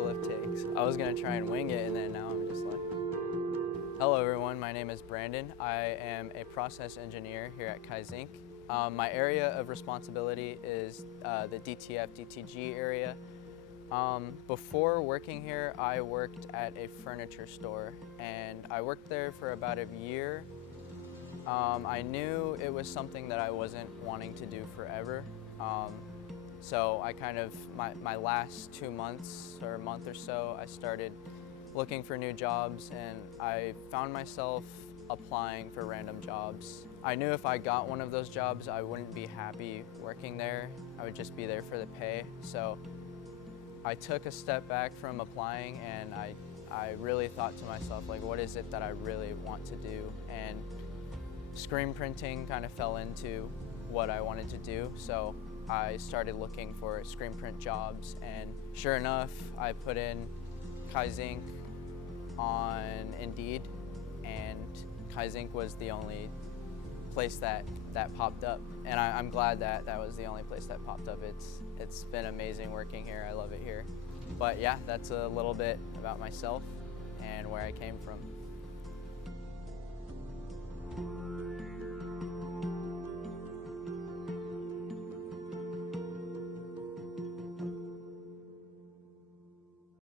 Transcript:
couple of takes. I was gonna try and wing it, and then now I'm just like... Hello everyone, my name is Brandon. I am a process engineer here at Kaizink. My area of responsibility is the DTF, DTG area. Before working here, I worked at a furniture store, and I worked there for about a year. I knew it was something that I wasn't wanting to do forever. So I kind of, my last 2 months or a month or so, I started looking for new jobs, and I found myself applying for random jobs. I knew if I got one of those jobs, I wouldn't be happy working there. I would just be there for the pay. So I took a step back from applying, and I really thought to myself, like, what is it that I really want to do? And screen printing kind of fell into what I wanted to do. So I started looking for screen print jobs, and sure enough, I put in Kaizink on Indeed, and Kaizink was the only place that popped up. And I'm glad that that was the only place that popped up. It's been amazing working here. I love it here. But yeah, that's a little bit about myself and where I came from.